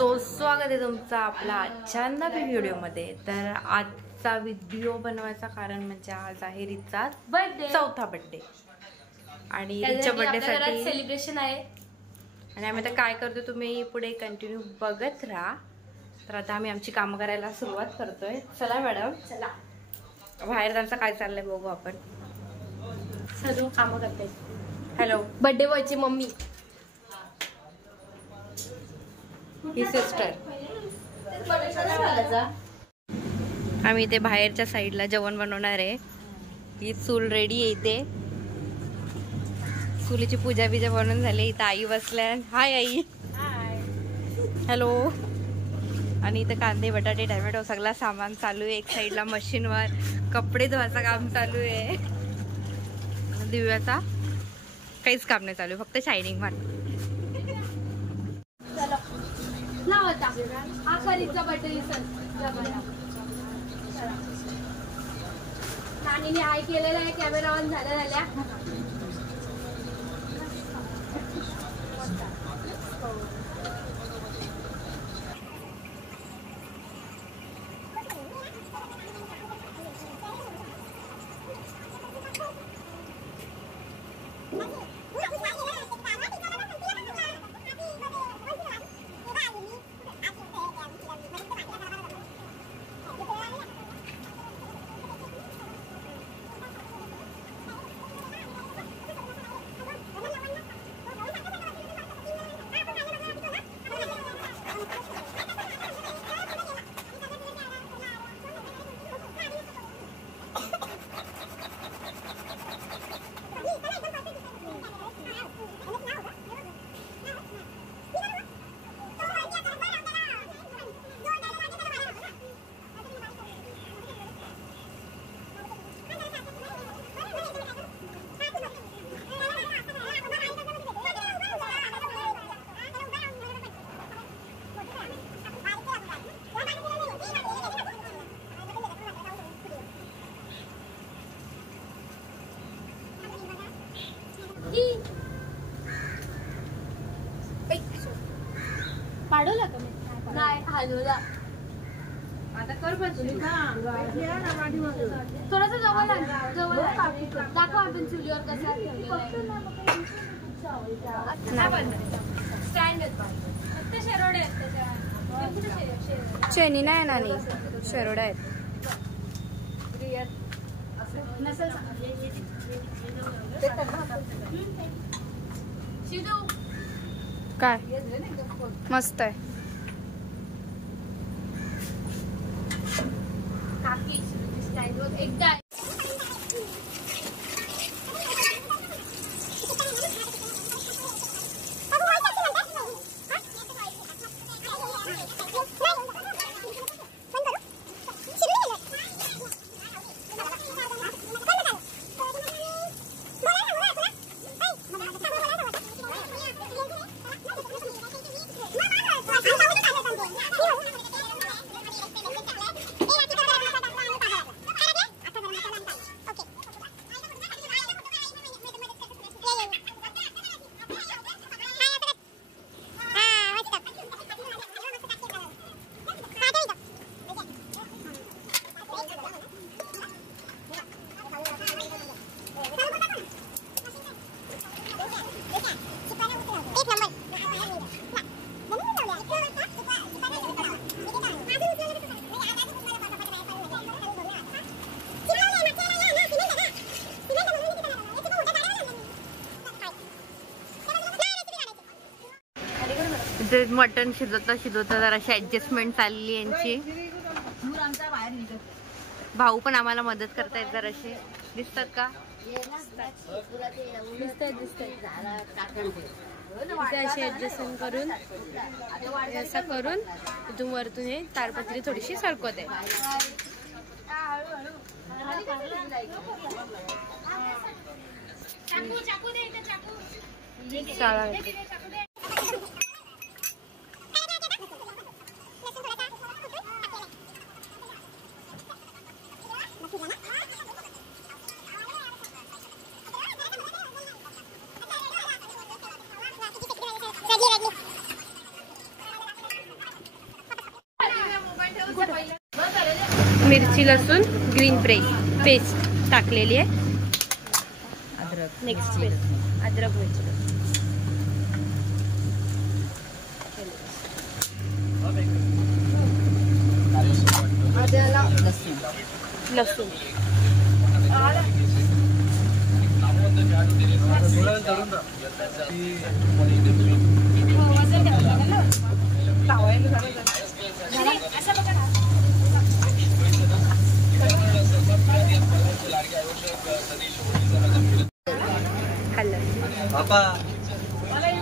स्वागत आहे तुमचं आपला आजच्या नवीन व्हिडिओमध्ये। तर आजचा व्हिडिओ बनवायचं कारण म्हणजे आज आहे रिचा बर्थडे, चौथा बर्थडे आणि रिचा बर्थडे साठी सेलिब्रेशन आहे आणि आम्ही आता काय करतो तुम्ही पुढे कंटिन्यू बघत राहा। तर आता आम्ही आमची कामं करायला सुरुवात करतोय। चला मॅडम, चला बाहेर त्यांचं काय चाललंय बघू आपण। सर्व कामं करते। हॅलो, बर्थडे बॉयची मम्मी, ही सिस्टर। आम्ही इथे बाहेरच्या साईडला जेवण बनवणार आहे। ही चूल रेडी आहे, इथे चुलीची पूजा बिजा बनवून झाली। इथं आई बसल्या। हाय आई। हॅलो। आणि इथं कांदे बटाटे टमॅटो सगळं सामान चालू आहे। एक साईडला मशीनवर कपडे धुवायचं काम चालू आहे। दिव्याचा काहीच काम नाही चालू, फक्त शायनिंग मार। हा करीचा बर्थडे नानीने हाय केलेला आहे। कॅमेरा ऑन झाल्या पाडवला का नाही हलवला। आता कर थोडस जवळ दाखव आपण चुलीवर कसं स्टँड फक्त शेरोडे आहेत, चेनी नाही नानी, शेरोडा आहेत। काय मस्त आहे। एकदा मटन शिजवता जराशी ऍडजस्टमेंट चालली यांची। भाऊ पण आम्हाला मदत करतायत जराशी, दिसतात का? अशी ऍडजस्टमेंट करून असं करून इथून वरतून हे तारपत्री थोडीशी सरकवते। मिरची लसूण ग्रीन पेस्ट टाकलेली आहे. अद्रक नेक्स्ट पेस्ट अद्रक मिरची लसूण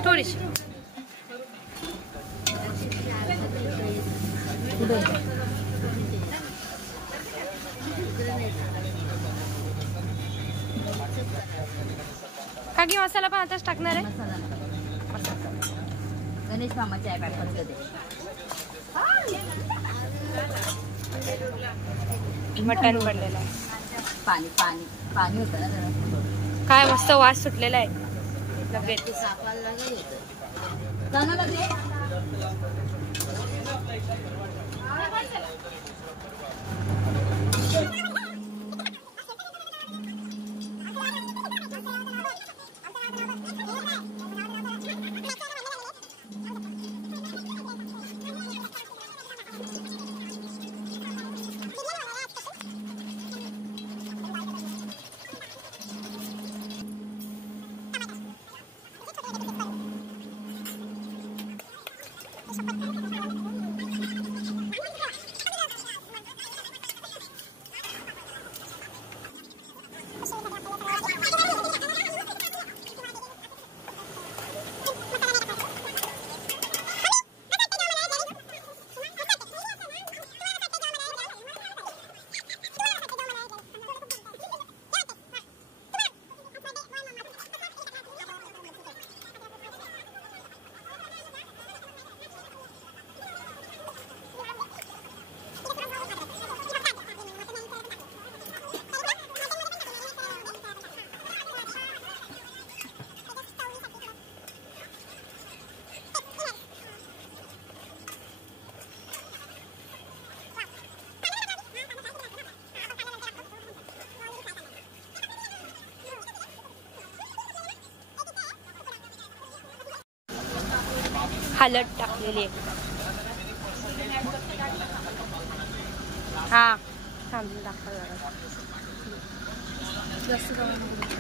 थोडीशी काकी मसाला पण आताच टाकणार आहे. गणेश मामाच्या मटण पडलेलं आहे. पाणी पाणी पाणी होतं ना जरा. काय मस्त वास सुटलेला आहे लगेच. हळद टाकलेली आहे. हा थांबून टाका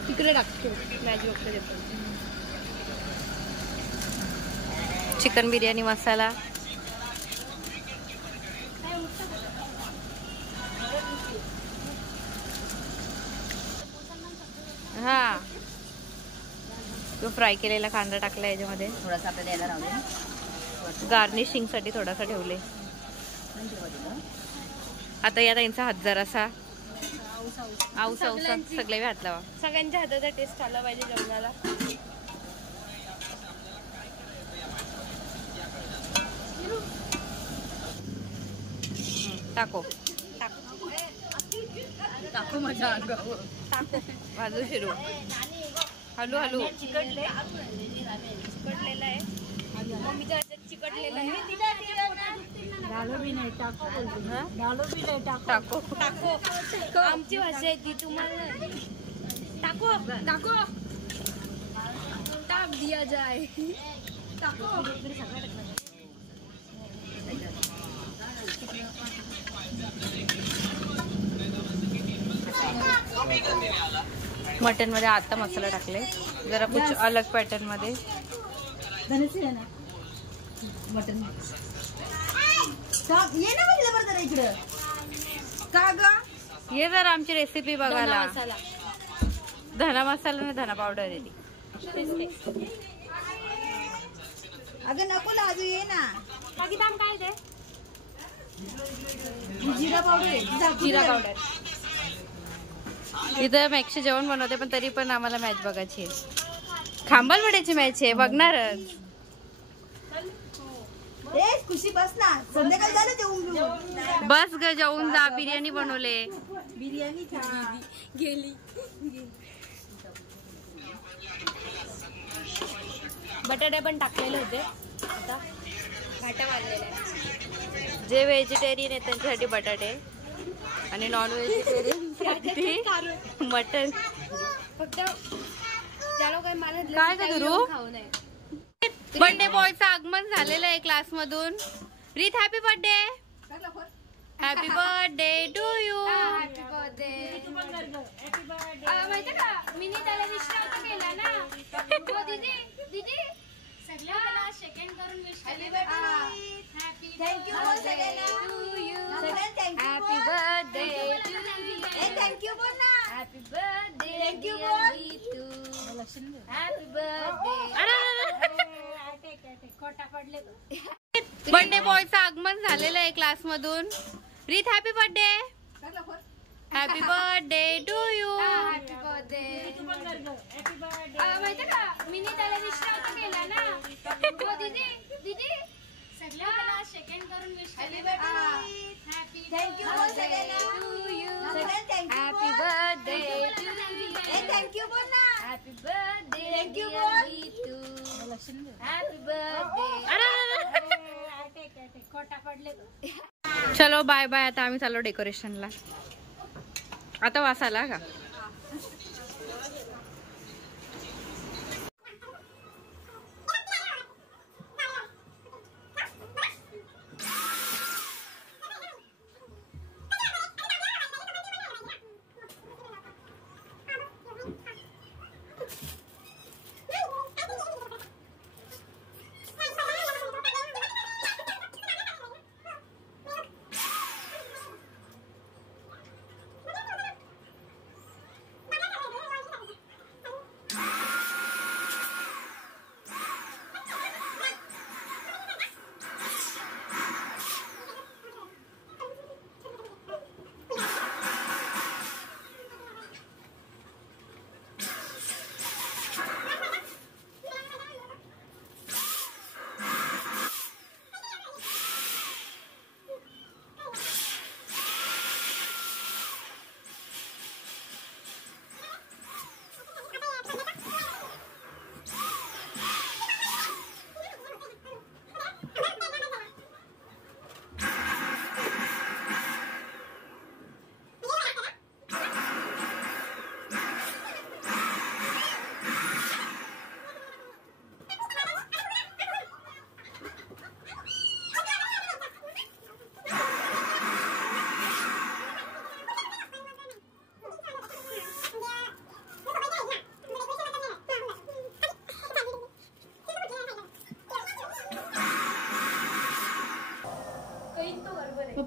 तिकडे टाकते मॅगी वगैरे देतो. चिकन बिर्याणी मसाला हा तो फ्राय केलेला कांदा टाकला याच्यामध्ये. थोडासा आपल्याला यायला राहू दे. गार्निशिंग साठी थोडासा ठेवले. आता या त्यांचा हात जरासा औसा सगळे हात लावा. सगळ्यांच्या हाताचा टेस्ट आला पाहिजे जेवणाला. टाको टाकू माझ्या अंगावर. टाको भाजू शिरू. हलू हलू. चिकटलेला आहे मम्मीच्या हातात चिकटलेला आहे. टाको टाको आमची भाषा आहे ती तुम्हाला. टाको टाको टाक दिया जाए. टाको मटन मध्ये आता मसाला टाकले जरा कुछ अलग पॅटर्न मध्ये. मटन ये ना बघितलं बरं जरा इकडं. का ग ये जरा आमची रेसिपी बघायला. धना मसाला आणि धना पावडर आहे ती. अगं नको लाजू ये ना. बाकी दाम काय ते जिरा पावडर. जिरा पावडर. इथं मॅक्सचे जेवण बनवते पण तरी पण आम्हाला मॅच बघायची आहे. खांबालवाड्याची मॅच आहे बघणारच. खुशी बस ना. संध्याकाळी झालं जेवून. बस ग जेवून जा. बिर्याणी बनवले. बिर्याणी गेली. बटाटे पण टाकलेले होते. आता घाटा मारलेला आहे. जे व्हेजिटेरियन आहेत त्यांच्यासाठी बटाटे आणि नॉन व्हेजिटेरियन मटन. फक्त ज्याला काही मला काय करू खाऊ नये. बर्थडे बॉयचं आगमन झालेलं आहे क्लास मधून. रीत happy birthday. Happy birthday to you. Happy birthday. माहिती का मी त्याला विश नव्हता केला ना. हो दीदी दीदी सगळ्यांना सेकंड करून विश केलं. Happy thank you to you. Happy birthday to you. Thank you बोल ना. हॅपी बर्थडे थँक्यू बोल. Happy birthday. खोटा पडले. बर्थडे बॉयचं आगमन झालेलं आहे क्लास मधून. रीत happy birthday. Happy birthday to you. Happy birthday. माहिती का मी त्याला विश नव्हता केला ना. हो दीदी दीदी सगळ्यांना सेकंड करून विश केलं. Happy thank you to you. Happy birthday to you. Thank you बोल ना. हॅपी बर्थडे थँक्यू बोल. Happy birthday. खोटा पडले. चलो बाय बाय. आता आम्ही चाललो डेकोरेशनला. आता वासाला का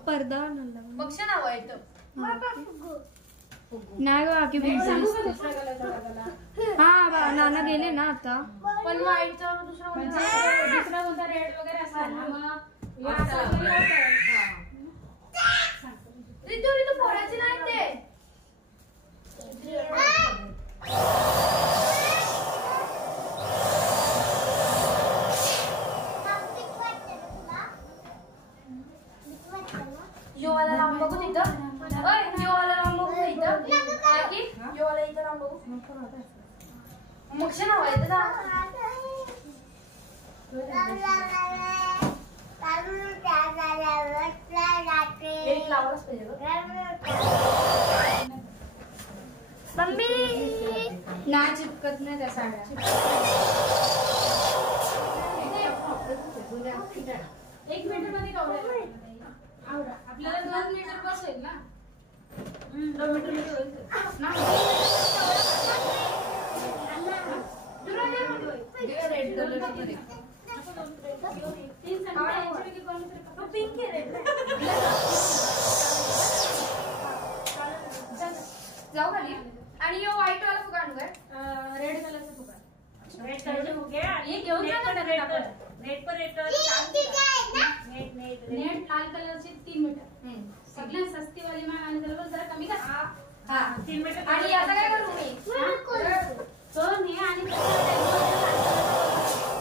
पडदा पक्ष नाव आहे नाही बाकी हा नाना गेले ना आता. पण वाईटचा दुसरा कोणता रेड वगैरे असतात ना. रितू फोडायचे नाही ते. योवाला राम बघू तिथं. योवाला राम बघू इथं. योवाला इथं राम बघू. मोक्ष नाव आहे त्याचा. एक लावायलाच पाहिजे मम्मी. ना चिपकत नाही त्या साड्या. एक मीटर मध्ये आपल्याला 2 मीटर बसेल ना. 2 मीटर मध्ये होईल ना. रेड कलर पिंक रेड जाऊ खाली. आणि यो व्हाईट वाला फुगा आणू काय. रेड कलरचा फुगा. रेड कलरचे फुगे आणि घेऊन जा ना. रेड पर रेड कलर नेट लाल कलरचे 3 मीटर. सगळ्यात सस्ती वाली माल आणि त्याला जरा कमी कर. हा 3 मीटर. आणि आता काय करू मी. तो ने आणि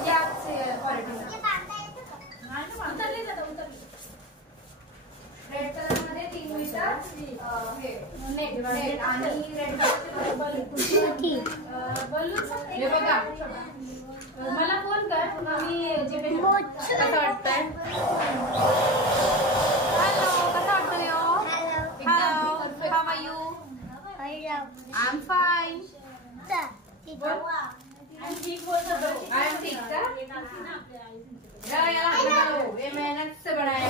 याच क्वालिटी उतरली जातं उतरली. रेड कलर मध्ये 3 मीटर हे नेट आणि रेड कलरचे बलून हे बघा. मला फोन कर तुला मी जीपे कसं वाटतंय? हॅलो, कसं वाटतंय हो? Hello, how are you? I am fine. I am ठीक का? याला हात लगाओ, ये मेहनत से बनाया है.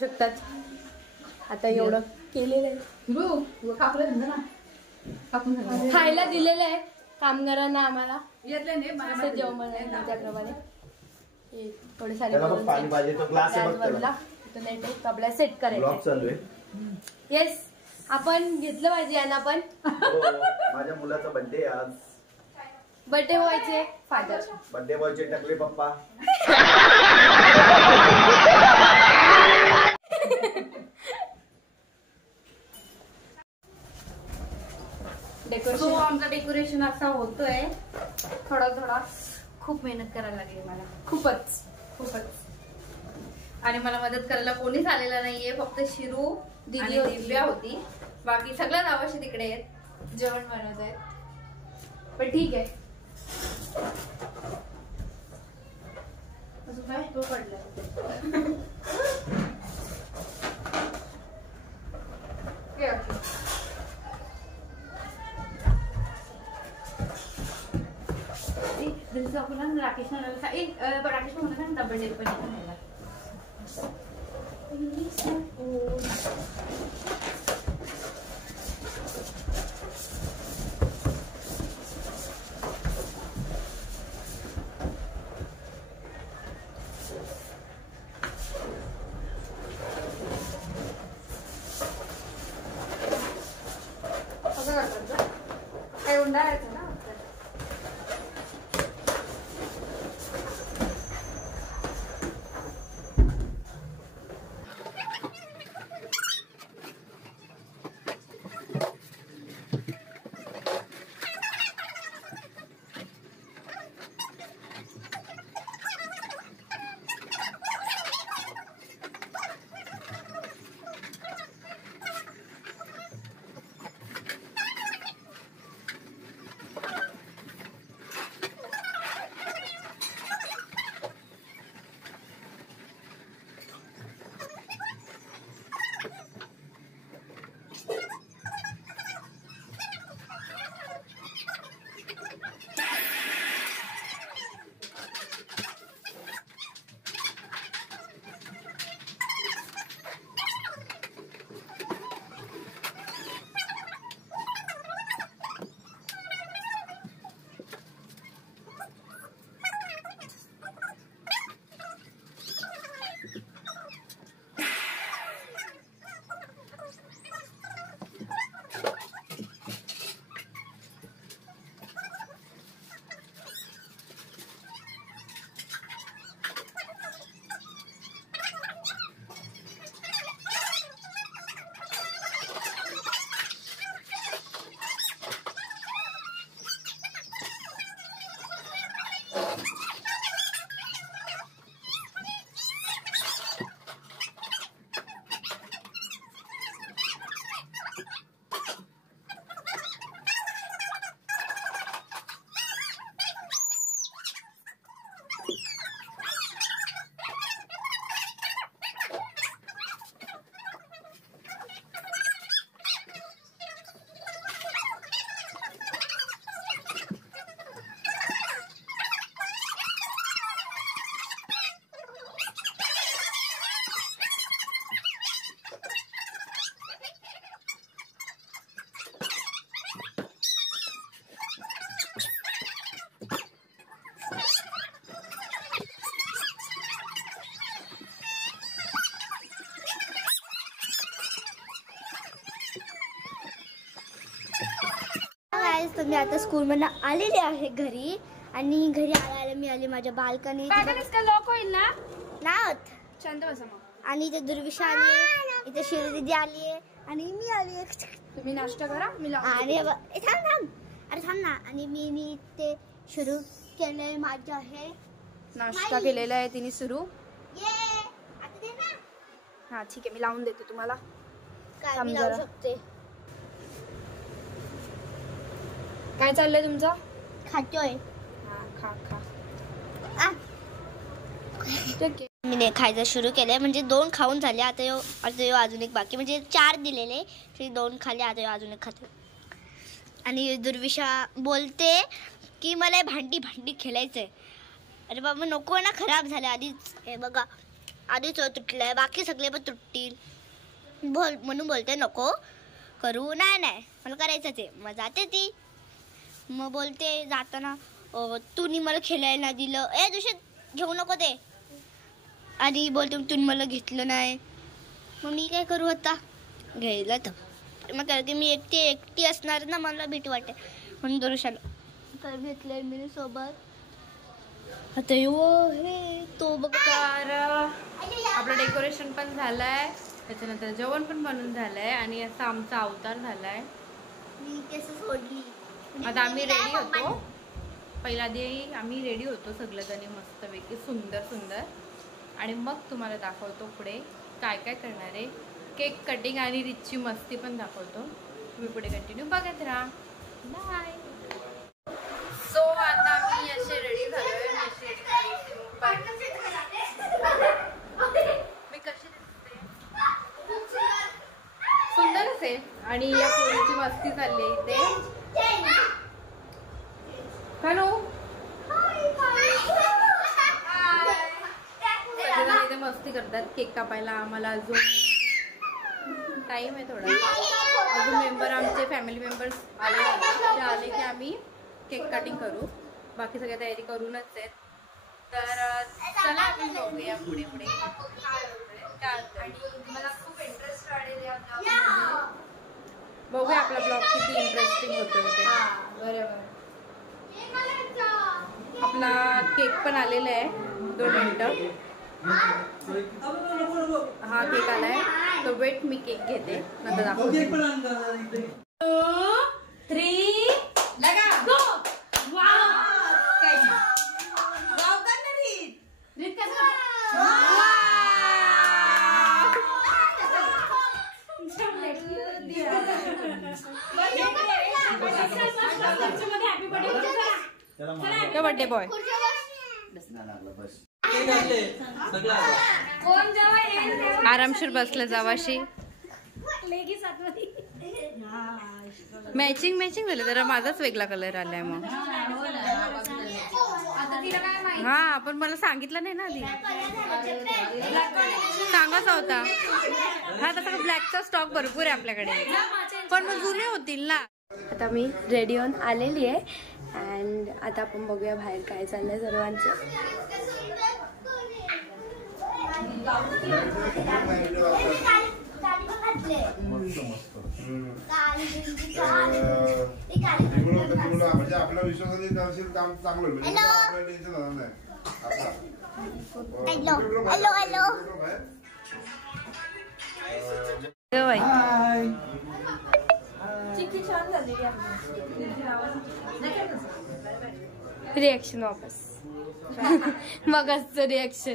शकतात आता एवढं केलेलं आहे, खायला दिलेलं आहे कामगारांना आम्हाला असं जेवण त्याप्रमाणे थोडे सारे आपल्याला सेट करायचं. येस, आपण घेतलं पाहिजे यांना पण. माझ्या मुलाचा बर्थडे आज. बर्थडे व्हायचे फादर, बर्थडे व्हायचे टकले पप्पा. डेकोरेशन आमचं डेकोरेशन असा होतोय थोडा. खूप मेहनत करायला लागली मला, खूपच. आणि मला मदत करायला कोणीच आलेला नाहीये, फक्त शिरू दीदी दिव्या होती. बाकी सगळ्या नावाशी तिकडे आहेत, जेवण बनवत आहेत. पण ठीक आहे. अजून काय तो पडला. राकेश म्हणा बर्थडे पण कसं करतात काही उंडाळायचं ना. मी आता स्कूल मधून आलेले आहे घरी आणि घरी आल्याला मी आले माझ्या बाल्कनीत. लॉक होईल ना. नात शांत बसा मग. आणि इथे दुर्विशा आली, इथे शिरू दीदी आली आणि मी आली. तुम्ही नाश्ता करा, मी आणि थांब ना. आणि मी ते सुरू केलंय माझं आहे नाश्ता केलेला आहे तिने सुरू. आता दे ना. हा ठीक आहे, मी लावून देते तुम्हाला. काय मी लावू शकते. काय चाललंय तुमचं? खातोय. खा खा. मी खायचं सुरू केलंय, म्हणजे 2 खाऊन झाले. आता यो अजून एक बाकी, म्हणजे 4 दिलेले, 2 खाल्ले, आता अजून एक खाते. आणि दुर्विशा बोलते की मला भांडी खेळायचंय. अरे बाबा नको ना, खराब झालं आधीच. हे बघा आधीच तुटलंय, बाकी सगळे पण तुटतील म्हणून बोलते नको करू. नाही मला करायचंच आहे. मग जाते ती, मग बोलते जाताना तूनी मला खेळायला नाही दिलं. दुसरे घेऊ नको ते. आणि बोलते तुम्ही मला घेतलं नाही. मग मी काय करू आता, घ्यायला तर मग कारण की मी एकटी असणार ना, मला भीती वाटते म्हणून दुर्विशाला तर घेतलंय मी सोबत. आता हे तो बघा. आपलं डेकोरेशन पण झालंय, त्याच्यानंतर जेवण पण बनवून झालंय आणि असा आमचा अवतार झालाय. मी केस सोडली. आता आम्ही रेडी होतो. पहिल्या आधी आम्ही रेडी होतो सगळेजणी मस्तपैकी सुंदर. आणि मग तुम्हाला दाखवतो पुढे काय काय करणार आहे. केक कटिंग आणि रिचची मस्ती पण दाखवतो. तुम्ही पुढे कंटिन्यू बघत राहा. बाय. सो आता आम्ही असे रेडी झालोय. मी कशी दिसते? सुंदरच आहे. आणि या पोरीची मस्ती चालली आहे इथे. हॅलो, सगळेजण इथे मस्ती करतात. केक कापायला आम्हाला अजून टाइम आहे थोडा. अजून मेंबर आमचे फॅमिली मेंबर्स आले की आम्ही केक कटिंग करू. बाकी सगळ्या तयारी करूनच आहेत. तर चला आपण बघूया पुढे आणि मला खूप इंटरेस्ट वाढेल. बघूया आपला ब्लॉग किती इंटरेस्टिंग होतो ते. बरोबर. आपला केक पण आलेला आहे. 2 मिनिटं. हा केक आलाय. तो वेट मी केक घेते, नंतर दाखवते. 2, 3 लगा गो. बर्थडे बॉय आरामशीर बसलं जावाशी. मॅचिंग झालं. जरा माझाच वेगळा कलर आलाय. मग हा पण मला सांगितलं नाही ना आधी. सांगायचा होता. हा तसा ब्लॅकचा स्टॉक भरपूर आहे आपल्याकडे, पण मग जुने होतील ना. आता मी रेडी होऊन आलेली आहे. अँड आता आपण बघूया बाहेर काय चाललंय सर्वांचं. म्हणजे आपल्या विश्वासाने करशील काम चांगलं होईल. आपल्याला टेन्शन होणार नाही. रिएक्शन वापस. मगच रिएक्शन.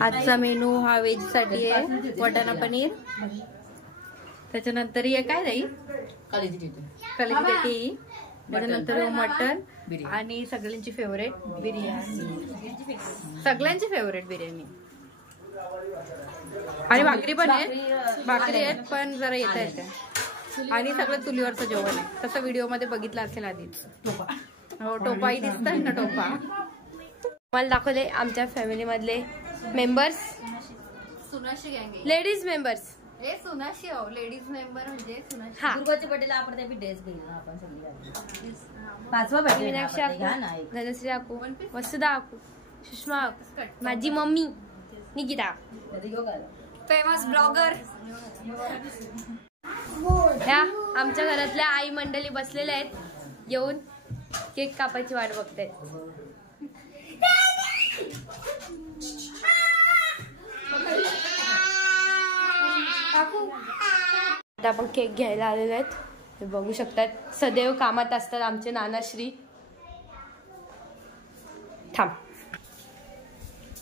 आजचा मेनू हा व्हेज साठी आहे. वाटाणा पनीर, त्याच्यानंतर हे काय राहील कलेजी पेटी, त्याच्यानंतर मटन आणि सगळ्यांची फेवरेट बिर्याणी. सगळ्यांची फेवरेट बिर्याणी आणि भाकरी पण आहे. भाकरी आहेत पण जरा येते. आणि सगळं चुलीवरचं जेवण आहे. तसं व्हिडिओ मध्ये बघितलं असेल आधीच. हो टोपाही दिसतात ना. टोपा मला दाखवले आमच्या फॅमिली मधले मेंबर्स. सुनाशी गँग, लेडीज मेंबर्स. हे सुनाशी हो, लेडीज मेंबर म्हणजे सुनाशी. हा दुर्गाच्या बर्थडेला आपण त्या ड्रेस घेईल ना आपण सगळी. 5वा बर्थडे मीनाक्षी आकू, धनश्री आकू, वसुधा आकू, सुषमा आकू, माझी मम्मी निकिता, फेमस ब्लॉगर. ह्या आमच्या घरातल्या आई मंडळी बसलेल्या आहेत. येऊन केक कापायची वाट बघतायत. आता आपण केक घ्यायला आलेले आहेत. हे बघू शकतात. सदैव कामात असतात आमचे नानाश्री. थांब,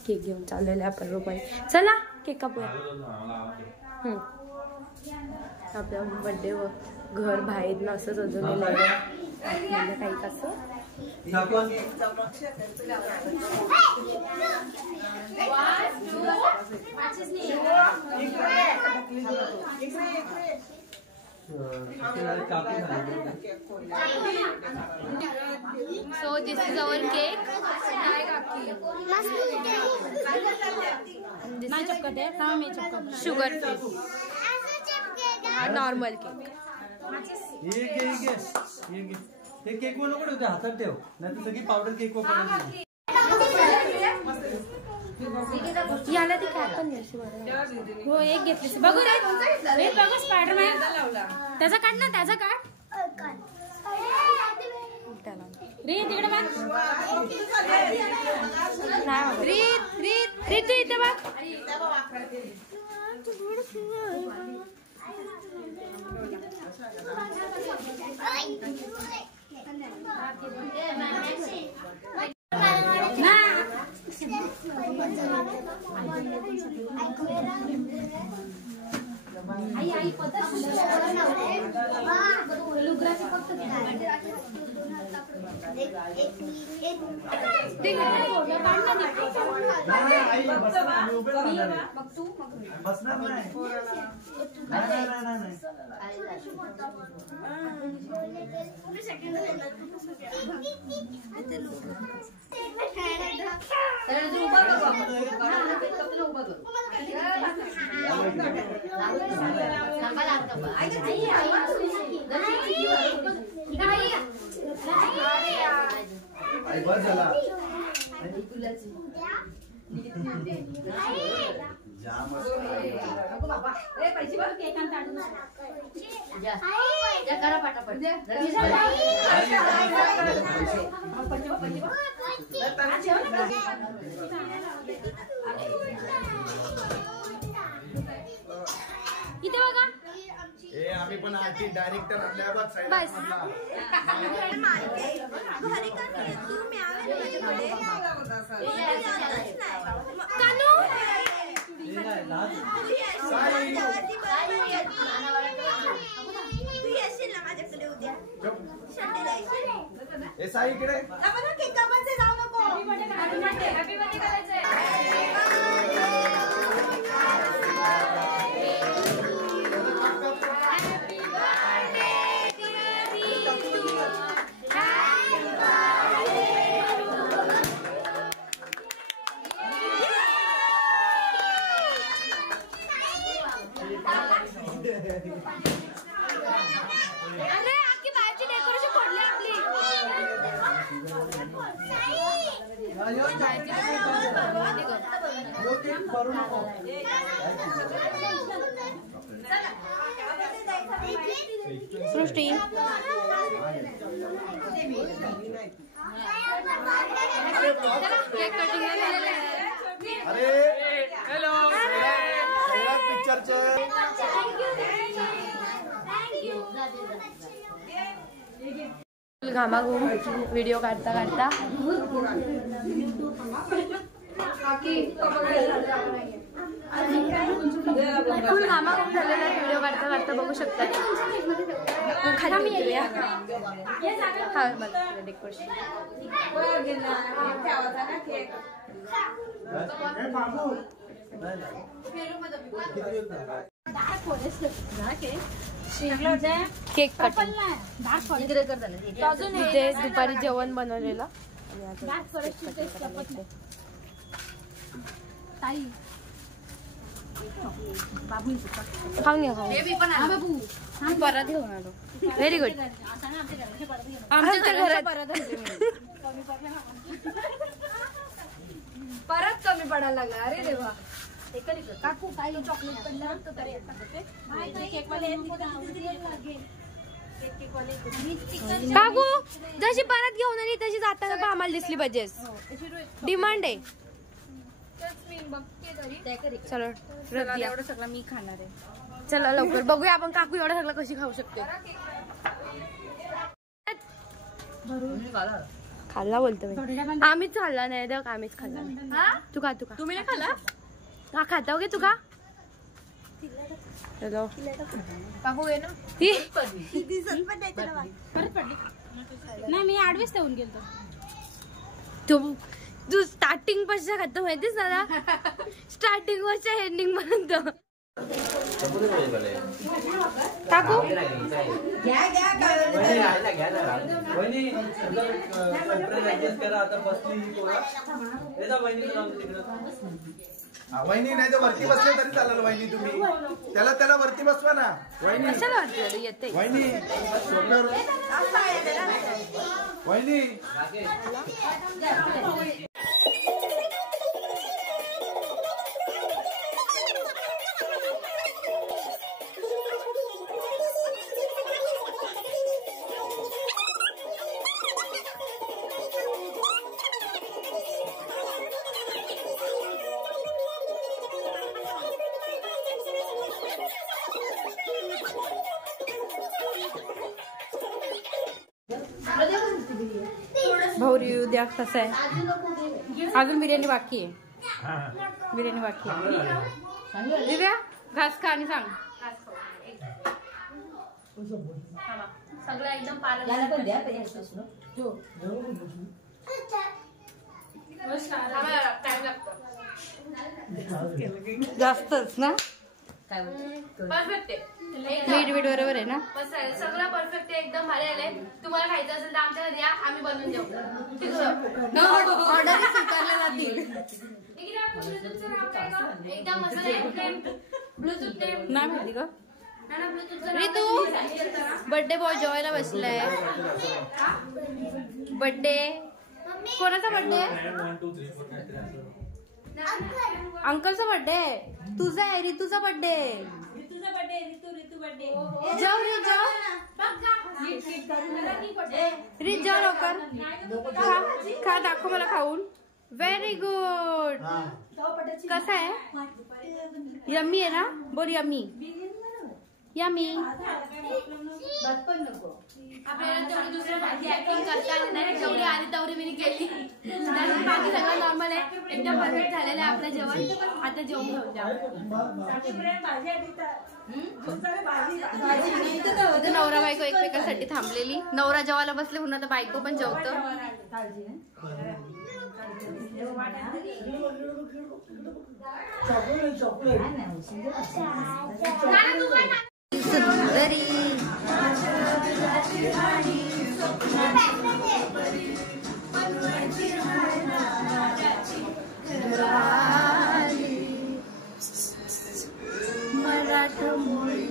केक घेऊन चाललेले आपण रुपाई. चला केक कापूया. आपल्या बर्थडे व घर बाहेर न असं सजवलेलं आहे म्हणजे काही कसं so this is our cake sugar free हा नॉर्मल केक ते केक वर नको ठेवते हातात ठेव नाही तर सगळी पावडर केक वर पडेल याला ती कॅप पण घ्यायची हो एक घेतलीस बघू रे बघू स्पायडरमॅन त्याचा काढ ना त्याचा काढ रे तिकडे बघ रे तू इथे बघ बसणार नाही बस झाला इथे बघा आम्ही पण आरती डायरेक्टर आपल्या बघ साईड बस साई इकडे जाऊ नको हॅपी बर्थडे करायचंय अरे आखी बाहेरची डेकोरेशन फोडली आपली सृष्टी केक कटिंग अरे हॅलो पिक्चरचे घामाघूम व्हिडिओ काढता काढता फुल घामाघूम झालेला व्हिडिओ काढता काढता बघू शकता खाली उतरूया हा मला डेकोरेशन केक कटिंग इथे दुपारी जेवण बनवलेलं खाऊन घ्या खाऊन परत घेऊन आलो व्हेरी गुड आमच्या घरात परत कमी पडायला लागला अरे देवा काकू काही चॉकलेट पडलं काकू जशी परत घेऊन आली तशी जाताना पण आम्हाला दिसली पाहिजे डिमांड आहे चलो एवढं सगळं मी खाणार आहे चला लवकर बघूया आपण काकू एवढं सगळं कशी खाऊ शकते खाल्ला बोलतो आम्हीच खाल्ला नाही तर आम्हीच खाल्ला नाही तू का तुम्ही नाही खाल्ला का खाता गे तू का हॅलो काकू ये ना परत पडली नाही मी 8 वाजता येऊन गेलो तू स्टार्टिंग पासून खाता माहितीस दादा स्टार्टिंग वरच्या एंडिंग पर्यंत काकू वहिनी नाही तर वरती बसले तरी चालेल वहिनी तुम्ही त्याला वरती बसवा ना वहिनी कशाला वाटतं येते वहिनी वहिनी भाऊ रिव्ह्यू द्या कसं आहे अजून बिर्याणी बाकी आहे बिर्याणी बाकी आहे दिव्या घास खा आणि सांग सगळं एकदम याला पण द्या पण यायचं असं. जास्तच ना काय बोलतो? परफेक्ट आहे मीठ बरोबर आहे ना मस्त आहे सगळं परफेक्ट आहे एकदम भारी आलंय तुम्हाला खायचं असेल तर आमच्या घरी या आम्ही बनवून देऊ ऑर्डर स्वीकारल्या जातील ब्लूटूथचं नाव काय गं? एकदम मस्त आहे ब्लूटूथ नाही माहिती का ब्लूटूथचं रितू बर्थडे बॉय जेवायला बसलाय बर्थडे कोणाचा बर्थडे अंकलचा बर्थडे तुझा आहे रितूचा बर्थडे जाऊ रे जाऊ रे जाऊ लवकर खा खा दाखव मला खाऊन व्हेरी गुड कसा आहे यम्मी आहे ना बोल यम्मी यम्मी आपल्याला तेवढी दुसऱ्या भाजी ऍक्टिंग करता नाही जेवढी आली तेवढी मी केली बाकी सगळं नॉर्मल आहे एकदम परफेक्ट झालेलं आहे आपलं जेवण आता जेवण घेऊन नवरा बायको एकमेकांसाठी थांबलेली नवरा जेवायला बसले म्हणून आता बायको पण जेवतो सुंदरी मराठा मोळी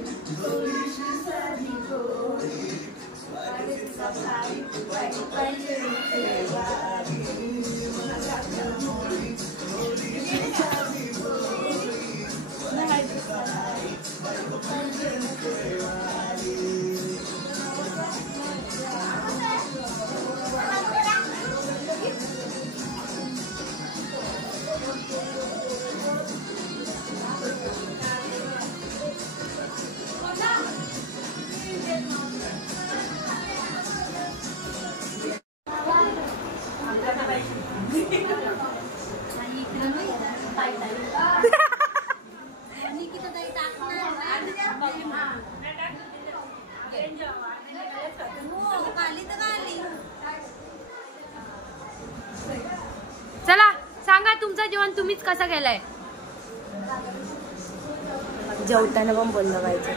चला सांगा तुमचं जेवण तुम्हीच कसं केलंय जेवताना पण बोललं पाहिजे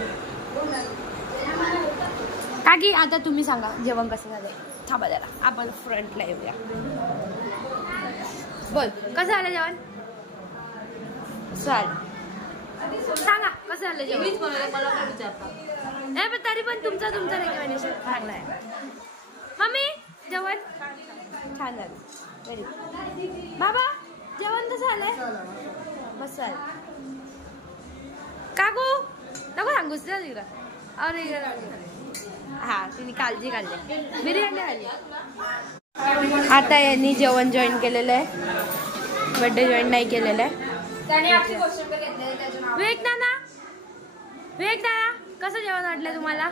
काकी आता तुम्ही सांगा जेवण कसं झालंय थांबा जरा आपण फ्रंटला येऊया बोल कसं झालं जेवण सांगा कसं झालं जेवण मला काय विचारता नाही पण तरी पण तुमचं रेकमेंडेशन चांगलं आहे मम्मी जेवण छान झालं व्हेरी गुड बाबा जेवण कसं झालंय मस्त झालं काकू नको सांगूस ना तिकडं अरे हा तिने काळजी काढली बिर्याणी आली आता यांनी जेवण जॉईन केलेलं आहे बर्थडे जॉईन नाही केलेलं आहे वेग दादा कसं जेवण वाटलं तुम्हाला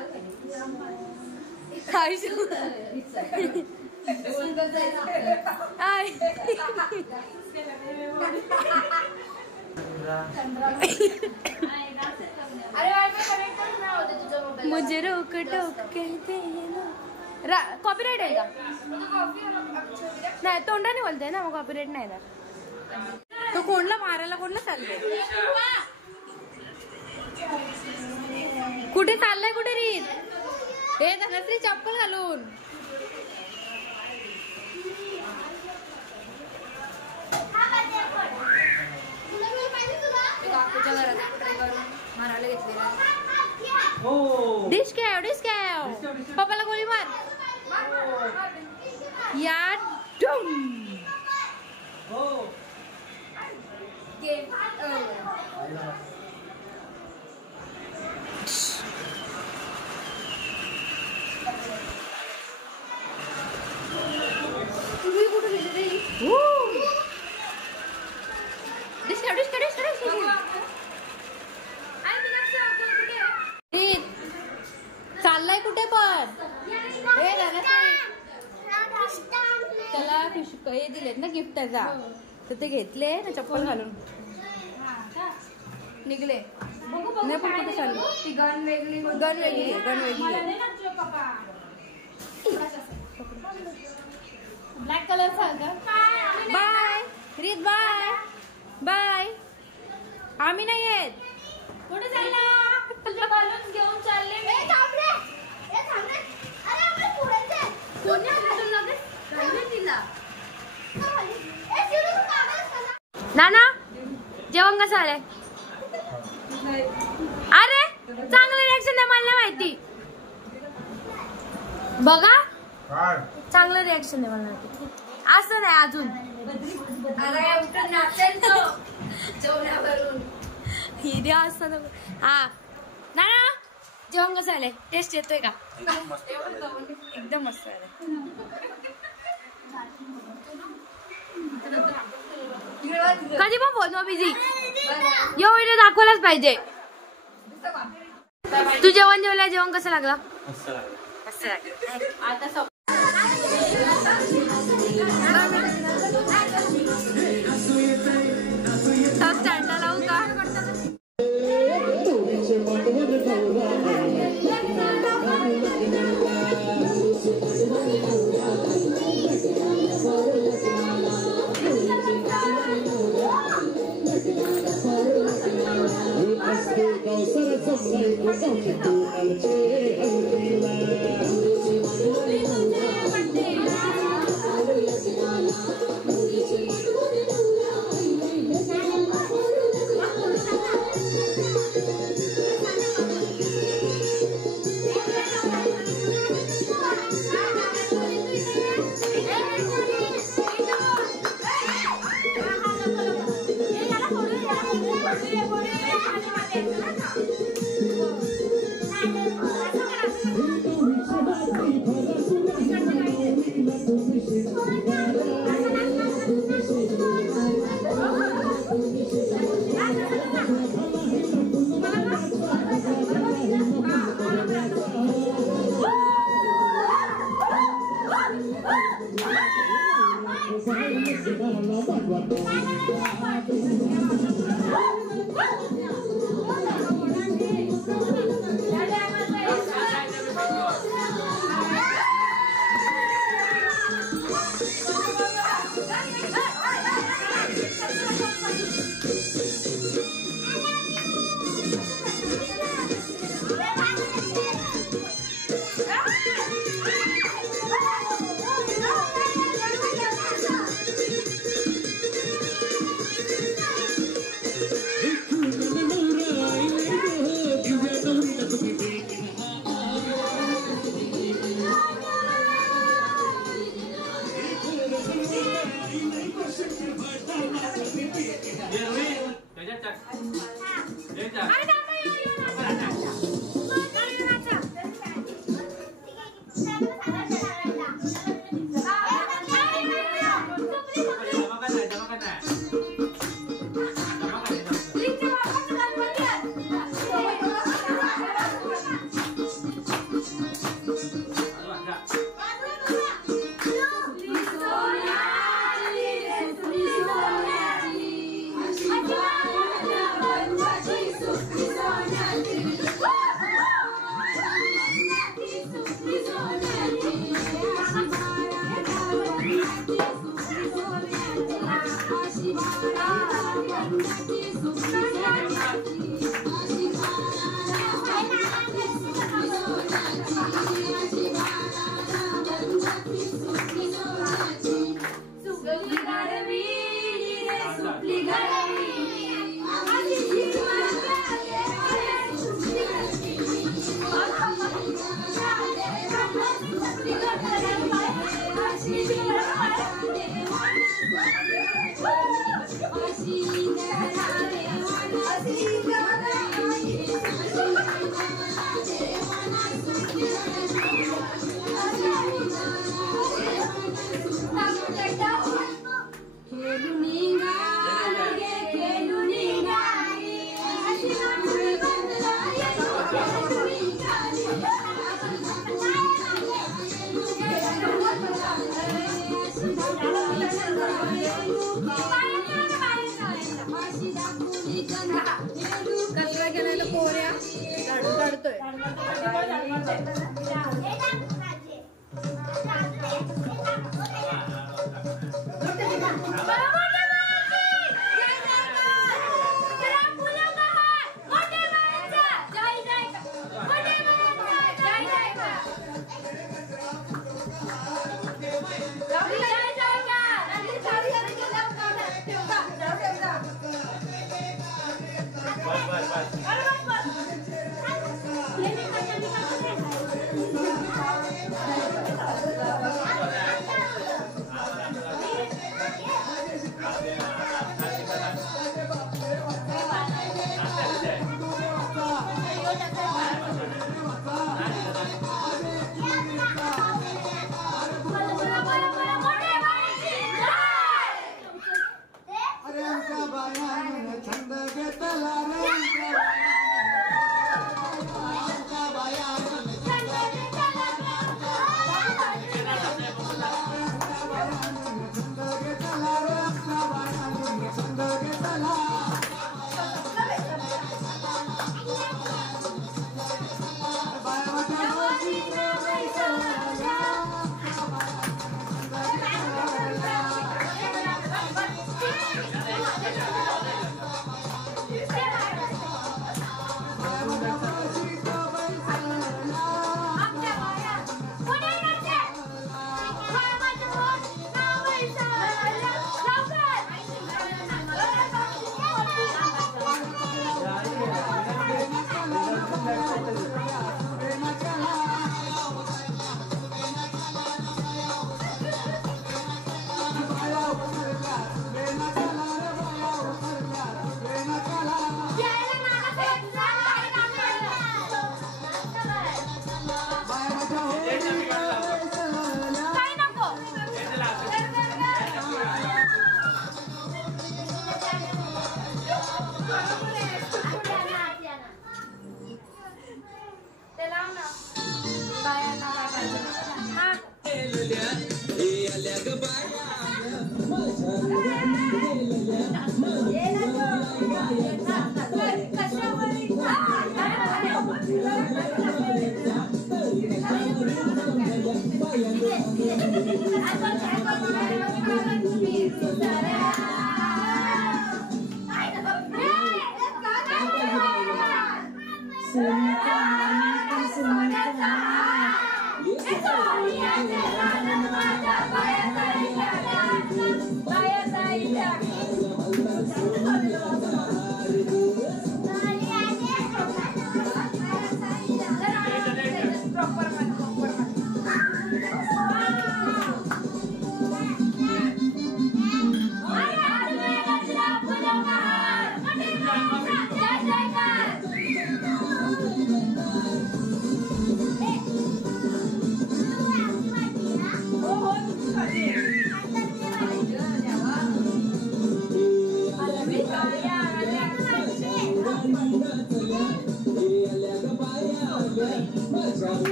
मुझे रोक टोक कहते हैं कॉपीराइट आहे का? नाही तोंडाने बोलते ना, मग कॉपीराइट नाही ना. तो कोणला मारायला कोणला चाललंय? कुठे चाललंय? कुठे रीत? हे धनश्री चप्पल घालून. काकूच्या घरात मारायला घेतलेला. डिश घ्याव, डिश घ्याव. पप्पाला गोळी मार. या चाललाय कुठे पण? त्याला हे दिलेत ना गिफ्ट त्याचा, तर ते घेतले ना चप्पल घालून निघले. नाही पण कुठे चालली? ती गन वेगळी, गन वेगळी, गन वेगळी. ब्लॅक कलरचा का? बाय रीत, बाय बाय. आम्ही नाही येत. कुठे चालला? तुझे बलून घेऊन चालले मी. नाना जेवण कसं आलंय? अरे चांगलं रिॲक्शन आहे, मला नाही माहिती. बघा चांगलं रिॲक्शन आहे, मला माहिती. असं नाही अजून हिरे असं. हा नाना जेवण कसं आलंय? टेस्ट येतोय का? एकदम मस्त आलंय. कधी पण फोन बिझी यो व्हिडिओ दाखवलाच पाहिजे. तू जेवण जेवलं? जेवण कसं लागलं? मस्त लागलं. आता स्टँडला लावू का?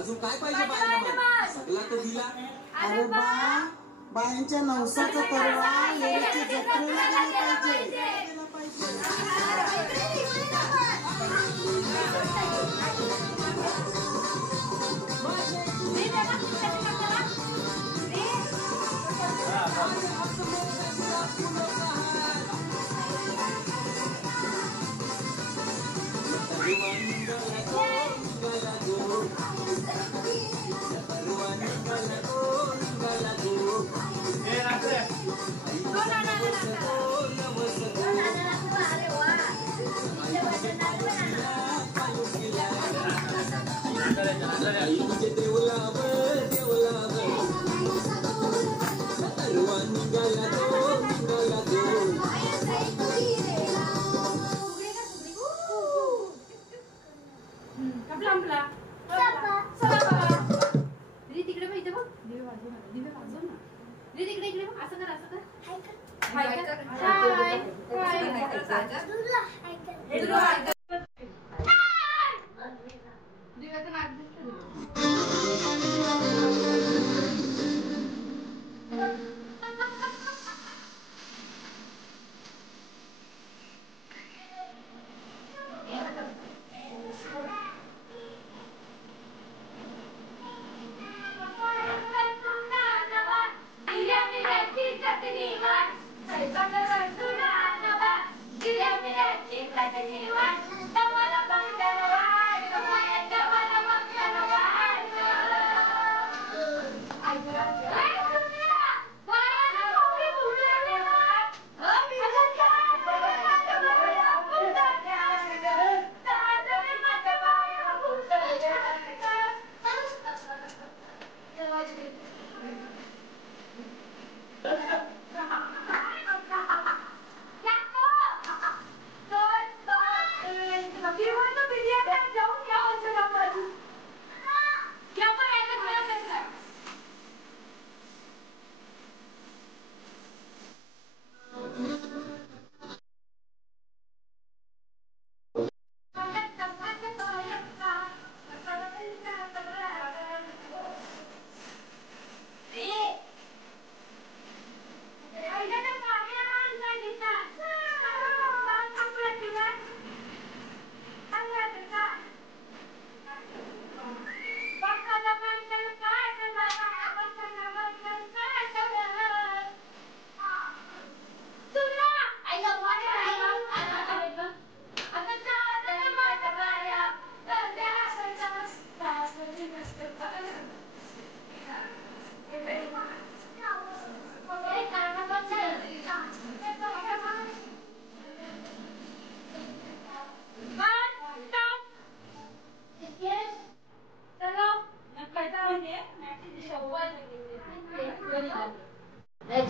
अजून काय पाहिजे बायला? सगळा तर दिला. अरे बा बायांच्या नवसाचा परवा लेडीजच्या जत्रेला गेला पाहिजे. तिकडे पाहिजे बघ दिवे वाजव ना तिकडे इकडे असं कर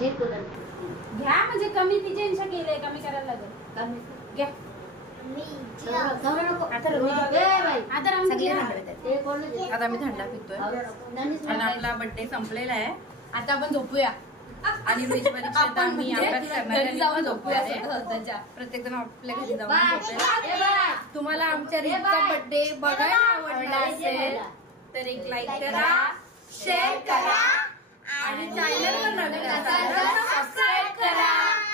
घ्या म्हणजे कमी तिच्या केलंय कमी करायला लागेल घ्या आता आम्ही थंडा पितोय आणि आपला बर्थडे संपलेला आहे. आता आपण झोपूया आणि आम्ही अभ्यास करणार झोपूया. प्रत्येक जण आपल्या घरी जाऊन झोपूया. तुम्हाला आमच्या रीतचा बर्थडे बघायला आवडला असेल तर एक लाईक करा, शेअर करा आणि चॅनलवर नवीन असाल तर सबस्क्राईब करा.